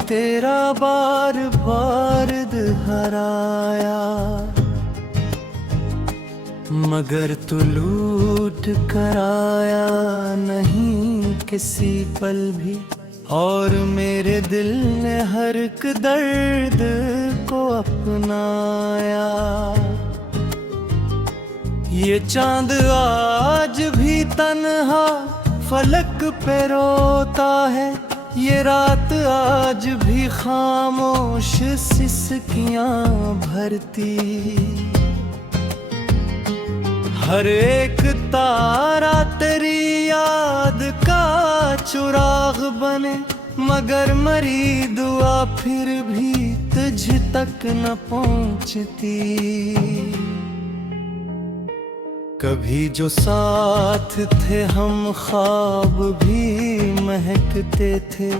तेरा बार बार दोहराया, मगर तू लूट कर आया नहीं किसी पल भी। और मेरे दिल ने हर एक दर्द को अपनाया। ये चांद आज भी तन्हा फलक पे रोता है, ये रात आज भी खामोश सिसकियां भरती। हर एक तारा तेरी याद का चुराग बने, मगर मरी दुआ फिर भी तुझ तक न पहुंचती। कभी जो साथ थे हम ख्वाब भी महकते थे,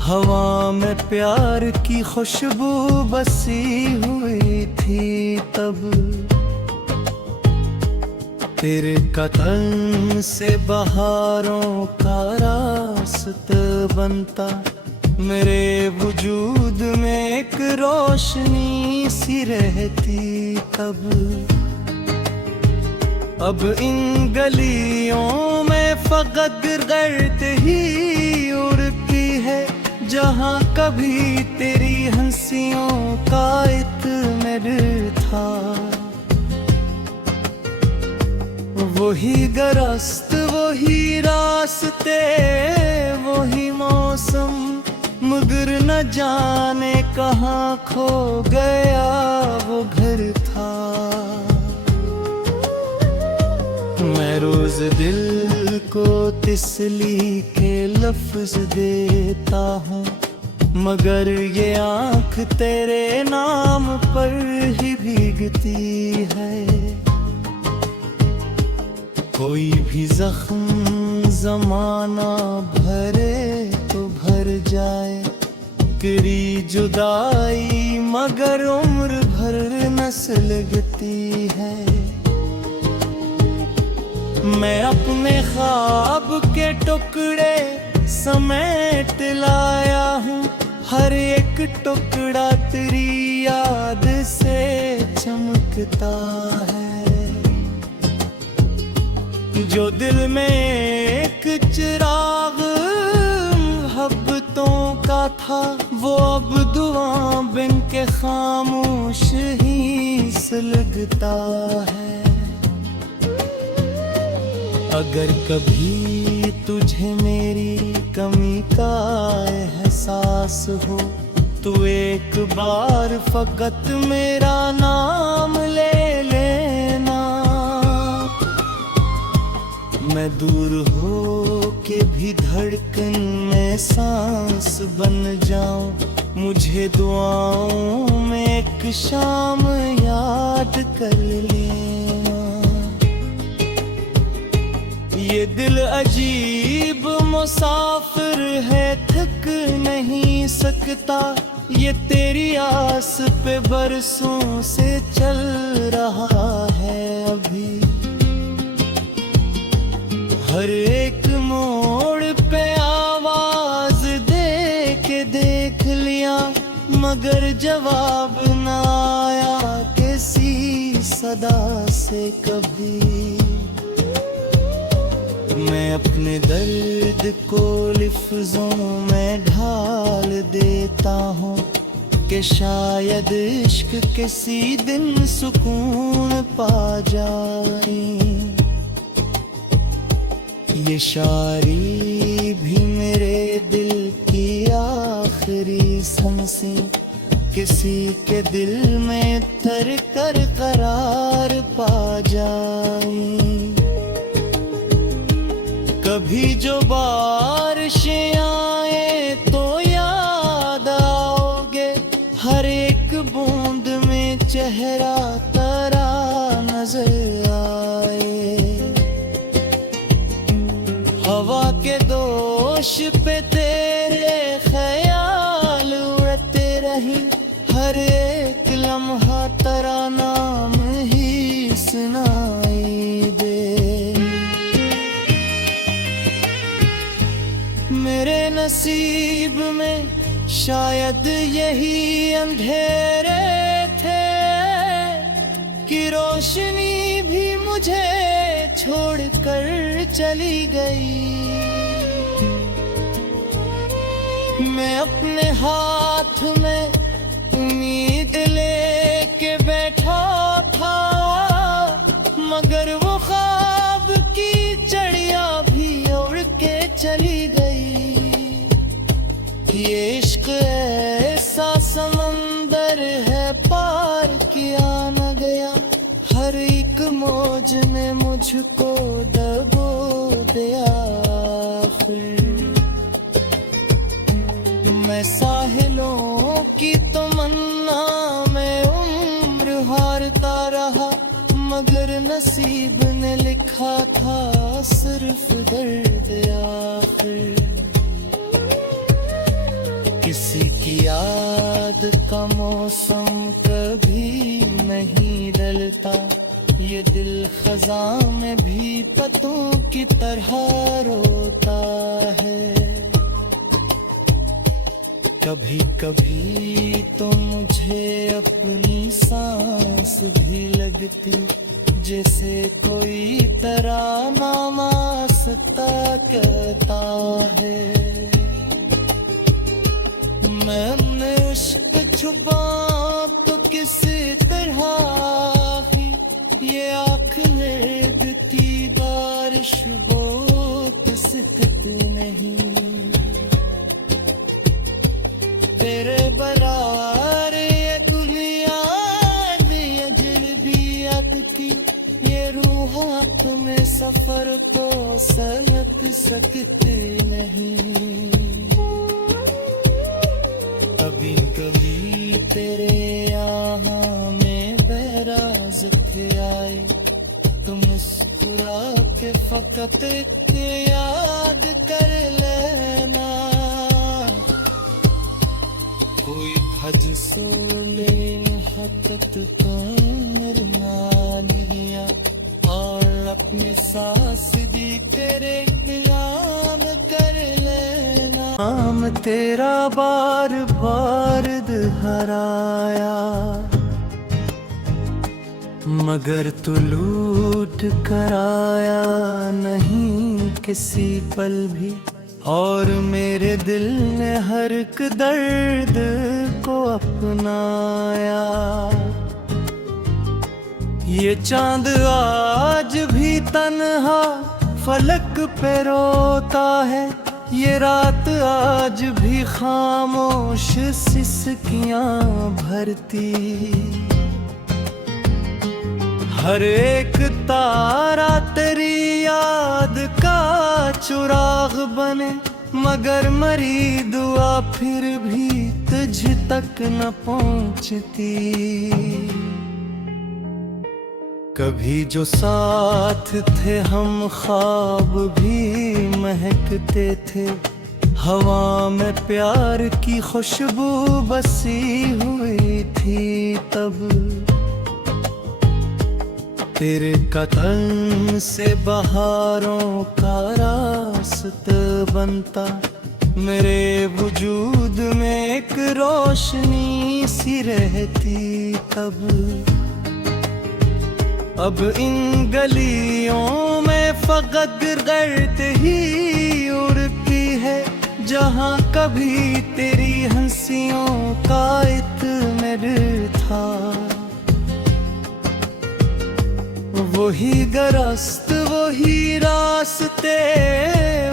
हवा में प्यार की खुशबू बसी हुई थी तब। तेरे कदम से बहारों का रास्ता बनता, मेरे वजूद में एक रोशनी सी रहती तब। अब इन गलियों में फकत गर्द ही उड़ती है, जहाँ कभी तेरी हंसियों का इत्मीनान था। वही दरख्त वही रास्ते वही मौसम, मगर न जाने कहाँ खो गया वो घर था। मैं रोज दिल को तिसली के लफ्ज देता हूँ, मगर ये आँख तेरे नाम पर ही भीगती है। कोई भी जख्म जमाना भरे तो भर जाए, करी जुदाई मगर उम्र भर न सुलगती है। मैं अपने ख्वाब के टुकड़े समेट लाया हूँ, हर एक टुकड़ा तेरी याद से चमकता है। जो दिल में एक चिराग मोहब्बतों का था, वो अब दुआ बिन के खामोश ही सुलगता है। अगर कभी तुझे मेरी कमी का एहसास हो, तो एक बार फकत मेरा नाम ले लेना। मैं दूर हो के भी धड़कन में सांस बन जाऊं, मुझे दुआओं में एक शाम याद कर लेना। ये दिल अजीब मुसाफिर है, थक नहीं सकता, ये तेरी आस पे बरसों से चल रहा है अभी। हर एक मोड़ पे आवाज दे के देख लिया, मगर जवाब न आया किसी सदा से कभी। मैं अपने दर्द को लिफ्ज़ों में ढाल देता हूँ, कि शायद इश्क किसी दिन सुकून पा जाए। ये शायरी भी मेरे दिल की आखिरी सांसें, किसी के दिल में तर कर करार पा जाए। कभी जो बारिशें आए तो याद आओगे, हर एक बूंद में चेहरा तेरा नजर आए। हवा के दोष पे तेरे ख्याल उड़ते रही, हर एक लम्हा तेरा नाम ही सुनाई दे। मेरे नसीब में शायद यही अंधेरे थे कि रोशनी भी मुझे छोड़कर चली गई। मैं अपने हाथ में उम्मीद लेके बैठा था, मगर वो ख्वाब की चिड़िया भी उड़ के चली गई। ये इश्क ऐसा समंदर है पार किया न गया, हर एक मौज ने मुझको दबो दिया। मैं साहिलों की तमन्ना में उम्र हारता रहा, मगर नसीब ने लिखा था सिर्फ दर्द आखिर। किसी की याद का मौसम कभी नहीं डलता, ये दिल खज़ां में भी पत्तों की तरह रोता है। कभी कभी तो मुझे अपनी सांस भी लगती, जैसे कोई तराना सता कहता है। मैंने इश्क छुपा तो किसी तरह ही ये आँख लगती बारिश बहुत सिकत नहीं। तेरे बरार ये दुनिया अजनबी अद की, ये रूह आँख में सफर तो सनक सकती नहीं। कभी कभी तेरे यहाँ में बहराज आए, तुम मुस्कुरा के फकत याद कर लेना। कोई खज सोले हकत कर लिया, और अपनी सांस दी तेरे क़याम कर लेना। नाम तेरा बार बार दोहराया, मगर तू लूट कर आया नहीं किसी पल भी, और मेरे दिल ने हर एक दर्द को अपनाया। ये चांद आज भी तन्हा फलक पे रोता है, ये रात आज भी खामोश सिसकियां भरती। हर एक तारा तेरी याद का चुराग बने, मगर मरी दुआ फिर भी तुझ तक न पहुंचती। कभी जो साथ थे हम ख्वाब भी महकते थे, हवा में प्यार की खुशबू बसी हुई थी तब। तेरे कदम से बहारों का रास्ता बनता, मेरे वजूद में एक रोशनी सी रहती तब। अब इन गलियों में फकत गर्द ही उड़ती है, जहाँ कभी तेरी हंसियों का इत्मीनान था। वही गरस्त वही रास्ते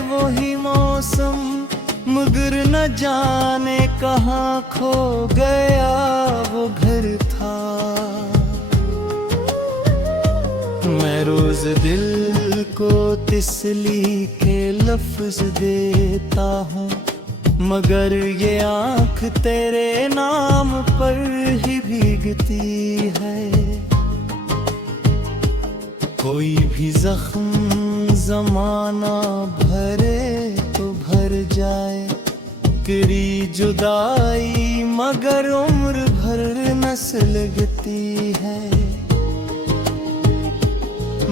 वही मौसम, मगर न जाने कहाँ खो गया वो घर था। मैं रोज दिल को तिसली के लफ्ज देता हूँ, मगर ये आँख तेरे नाम पर ही भीगती है। कोई भी जख्म जमाना भरे तो भर जाए, तेरी जुदाई मगर उम्र भर न लगती है।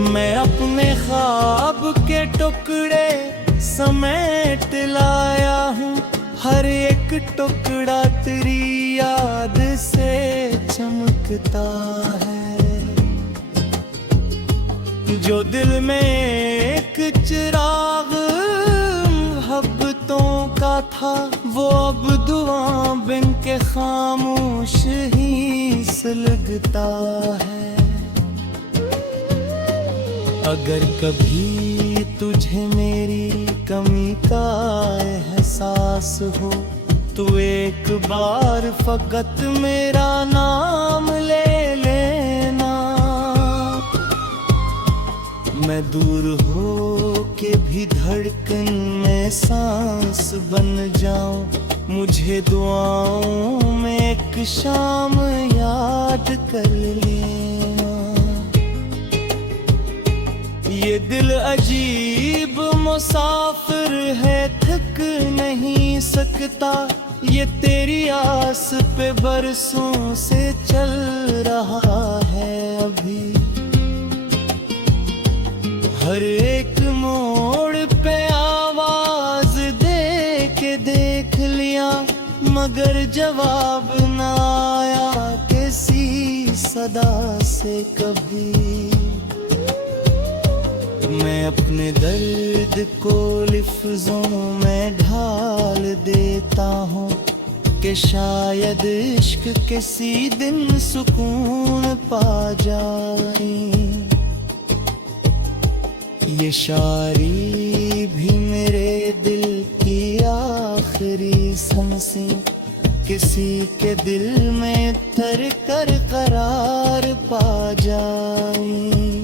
मैं अपने ख्वाब के टुकड़े समेट लाया हूँ, हर एक टुकड़ा तेरी याद से चमकता है। जो दिल में एक चिराग मोहब्बतों का था, वो अब दुआ बिन के खामोश ही सुलगता है। अगर कभी तुझे मेरी कमी का एहसास हो, तो एक बार फकत मेरा नाम ले लेना। मैं दूर हो के भी धड़कन में सांस बन जाऊं, मुझे दुआओं में एक शाम याद कर लेना। ये दिल अजीब मुसाफिर है, थक नहीं सकता। ये तेरी आस पे बरसों से चल रहा है अभी। हर एक मोड़ पे आवाज दे के देख लिया, मगर जवाब न आया किसी सदा से कभी। मैं अपने दर्द को लिफ्ज़ों में ढाल देता हूँ कि शायद इश्क किसी दिन सुकून पा जाए। ये शायरी भी मेरे दिल की आखिरी सांसें किसी के दिल में तर कर करार पा जाए।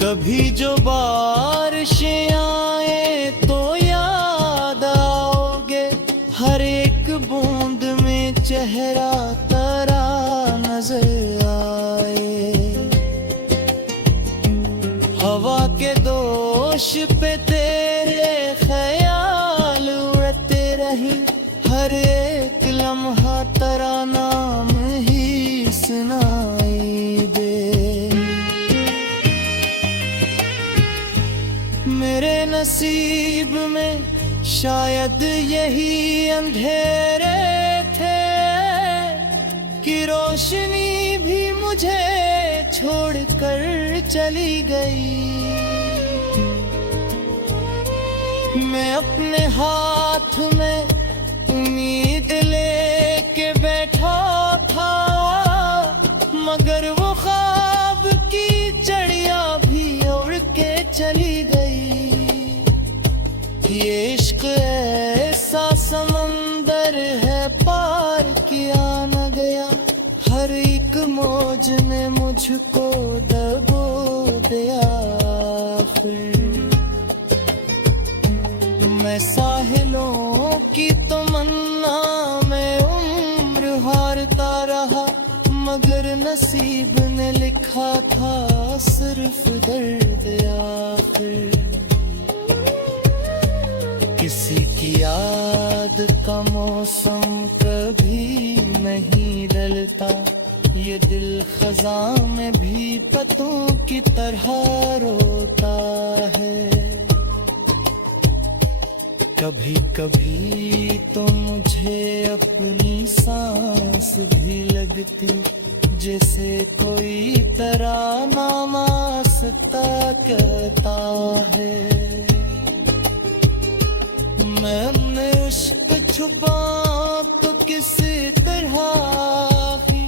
कभी जो बारिशें आए तो याद आओगे, हर एक बूंद में चेहरा तेरा नजर आए। हवा के दोष पे तेरे ख्याल उड़ते रहे, हर एक लम्हा तेरा नाम ही सुनाई दे। मेरे नसीब में शायद यही अंधेरे थे कि रोशनी भी मुझे छोड़कर चली गई। मैं अपने हाथ में उम्मीद लेके बैठा था, मगर वो ख्वाब की चिड़िया भी उड़ के चली गई। ये इश्क ऐसा समंदर है, पार किया न गया। हर एक मौज ने मुझको दबो दिया। मैं साहिलों की तमन्ना में उम्र हारता रहा, मगर नसीब ने लिखा था सिर्फ दर्द आखिर। किसी की याद का मौसम कभी नहीं ढलता, ये दिल खज़ां में भी पत्तों की तरह रोता है। कभी कभी तो मुझे अपनी सांस भी लगती, जैसे कोई तराना सता कहता है। मैं अपने इश्क छुपा तो किस तरह ही,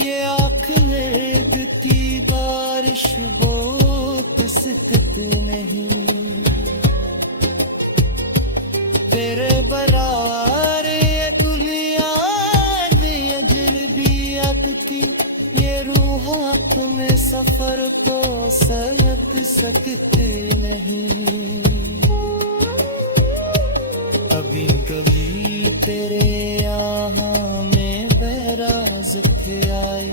ये आँख लगती बारिश बहुत सिकत नहीं। तेरे बरार ये दुनिया ये जल्बियत की, ये रूह आँख में सफर को सहत सकते नहीं। कभी कभी तेरे यहाँ में बहराज थे आए,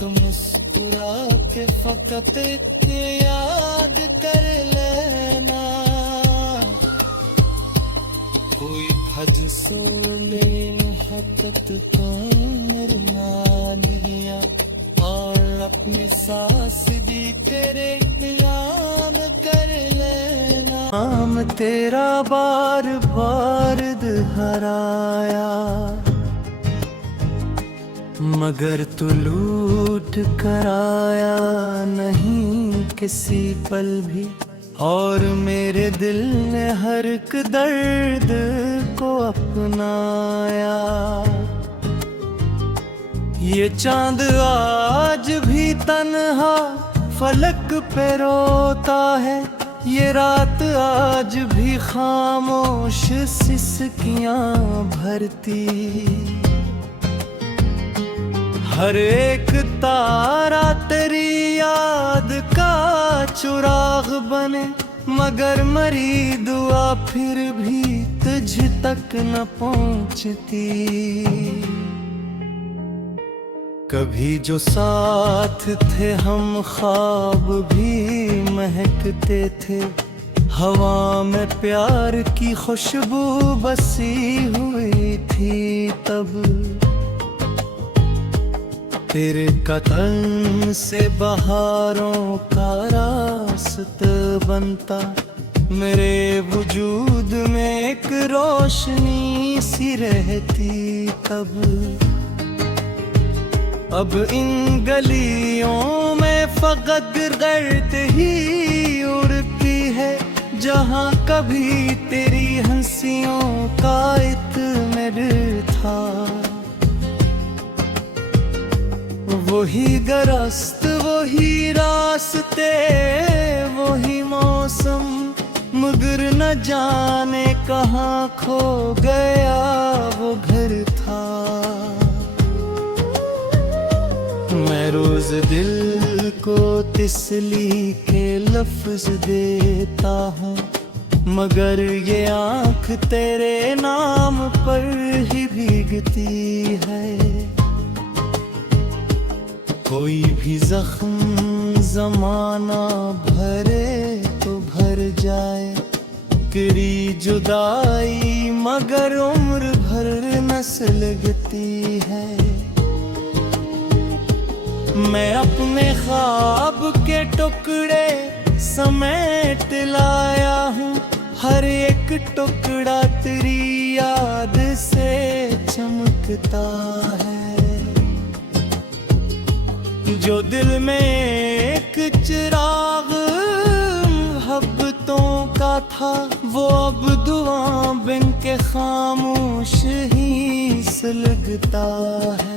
तो मुस्कुरा के फकत याद कर लेना। कोई हज सोले हकत कर लिया, और अपनी सांस भी तेरे याद कर लेना। नाम तेरा बार बार दोहराया, मगर तू लूट कर आया नहीं किसी पल भी, और मेरे दिल ने हर एक दर्द को अपनाया। ये चांद आज भी तन्हा फलक पे रोता है, ये रात आज भी खामोश सिसकियां भरती। हर एक तारा तेरी याद का चिराग बने, मगर मरी दुआ फिर भी तुझ तक न पहुंचती। कभी जो साथ थे हम ख्वाब भी महकते थे, हवा में प्यार की खुशबू बसी हुई थी तब। तेरे कदम से बहारों का रास्ता बनता, मेरे वजूद में एक रोशनी सी रहती तब। अब इन गलियों में फकत गर्द ही उड़ती है, जहाँ कभी तेरी हंसियों का इत्मीनान था। वही गरस्त वही रास्ते वही मौसम, मगर न जाने कहाँ खो गया वो घर था। मैं रोज दिल को तिसली के लफ्ज देता हूँ, मगर ये आँख तेरे नाम पर ही भीगती है। कोई भी जख्म जमाना भरे तो भर जाए, करी जुदाई मगर उम्र भर न लगती है। मैं अपने ख्वाब के टुकड़े समेट लाया हूँ, हर एक टुकड़ा तेरी याद से चमकता है। जो दिल में एक चिराग मोहब्बतों का था, वो अब दुआ बिन के खामोश ही सुलगता है।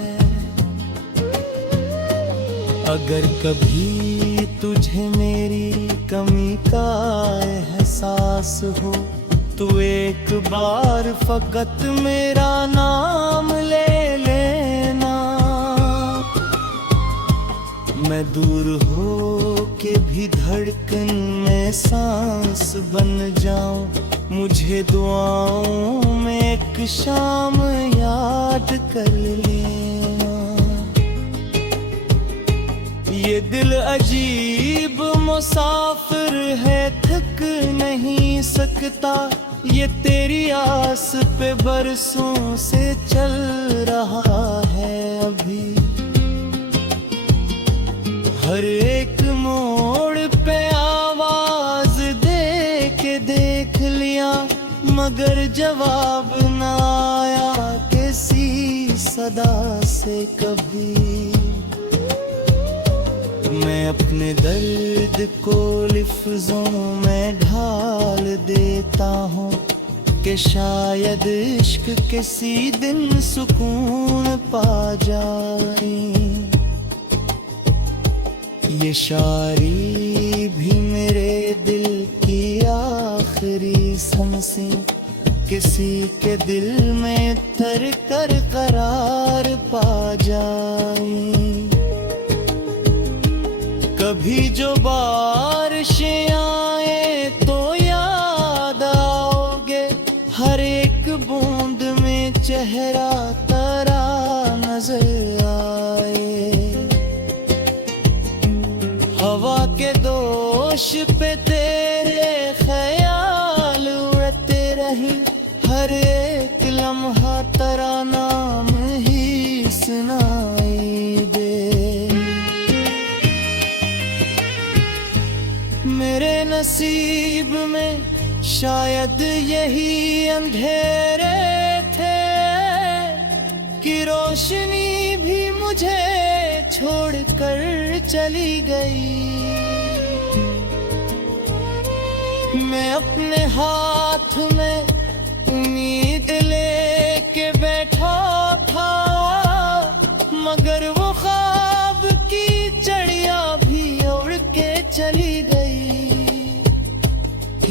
अगर कभी तुझे मेरी कमी का एहसास हो, तो एक बार फकत मेरा नाम ले लेना। मैं दूर हो के भी धड़कन में सांस बन जाऊं, मुझे दुआओं में एक शाम याद कर लेना। ये दिल अजीब मुसाफिर है, थक नहीं सकता, ये तेरी आस पे बरसों से चल रहा है अभी। हर एक मोड़ पे आवाज दे के देख लिया, मगर जवाब न आया किसी सदा से कभी। मैं अपने दर्द को लफ्ज़ों में ढाल देता हूँ, कि शायद इश्क किसी दिन सुकून पा जाए। ये शायरी भी मेरे दिल की आखिरी सांसें, किसी के दिल में तर कर करार पा जाए। कभी जो बारिशें आए तो याद आओगे, हर एक बूंद में चेहरा तेरा नजर आए। हवा के दोष पे तेरे ख्याल उड़ते रहे, हर एक लम्हा तेरा नाम ही सुनाई दे। मेरे नसीब में शायद यही अंधेरे थे कि रोशनी भी मुझे छोड़कर चली गई। मैं अपने हाथ में उम्मीद लेके बैठा था, मगर वो ख्वाब की चिड़िया भी उड़ के चली गई।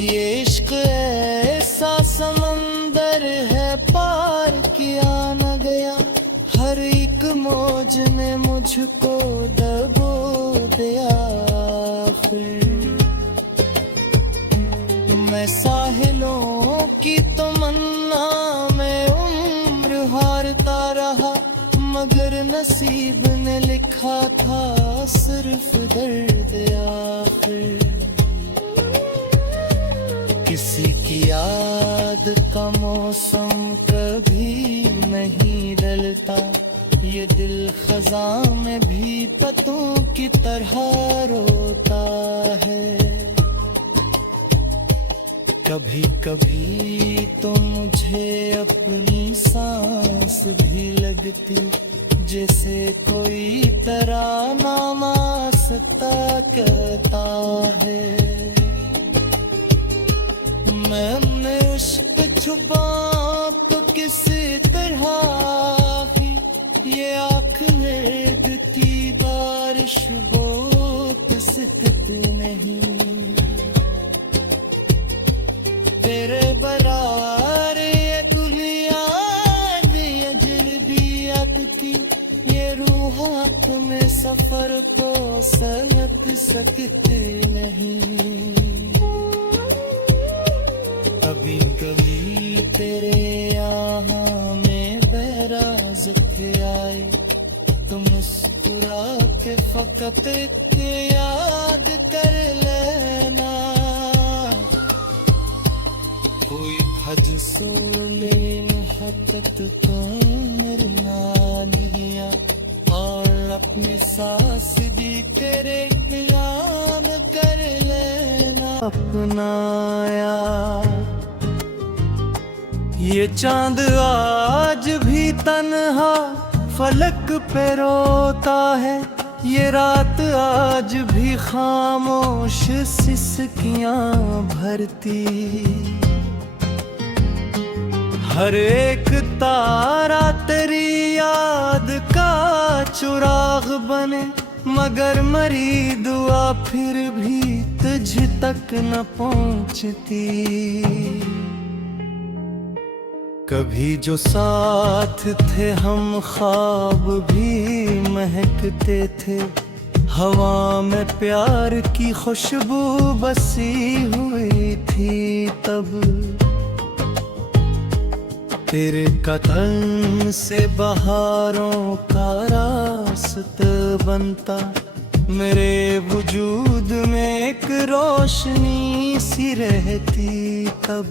ये इश्क ऐसा समंदर है, पार किया न गया। हर एक मौज ने मुझको दबो दिया। फिर मैं साहिलों की तमन्ना में उम्र हारता रहा, मगर नसीब ने लिखा था सिर्फ दर्द आखिर। किसी की याद का मौसम कभी नहीं ढलता, ये दिल खज़ां में भी पत्तों की तरह रोता है। कभी कभी तो मुझे अपनी सांस भी लगती, जैसे कोई तराना सता कहता है। मैं अपने इश्क छुपा तो किस तरह ही, ये आँख लगती बारिश बहुत सिखत नहीं। तेरे बरार ये दुनिया ये जल्दियत की, ये रूह अपने सफर को सलट सकती नहीं। कभी कभी तेरे यहाँ में बैराज के आए, तुम मुस्कुरा के फकत याद कर लेना। कोई भज सोले हकत करना लिया, और अपनी सांस भी तेरे गुलाम कर लेना। अपनाया ये चांद आज भी तन्हा फलक पे रोता है, ये रात आज भी खामोश सिसकियां भरती। हर एक तारा तेरी याद का चुराग बने, मगर मरी दुआ फिर भी तुझ तक न पहुंचती। कभी जो साथ थे हम ख्वाब भी महकते थे, हवा में प्यार की खुशबू बसी हुई थी तब। तेरे कदम से बहारों का रास्ता बनता, मेरे वजूद में एक रोशनी सी रहती तब।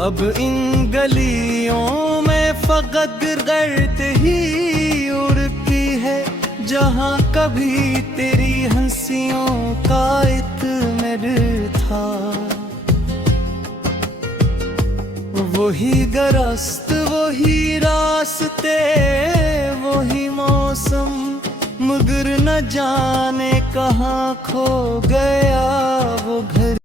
अब इन गलियों में फकत गर्द ही उड़ती है, जहाँ कभी तेरी हंसियों का इत्मीनान था। वही दरख्त, वही रास्ते, वही मौसम, मगर न जाने कहाँ खो गया वो घर।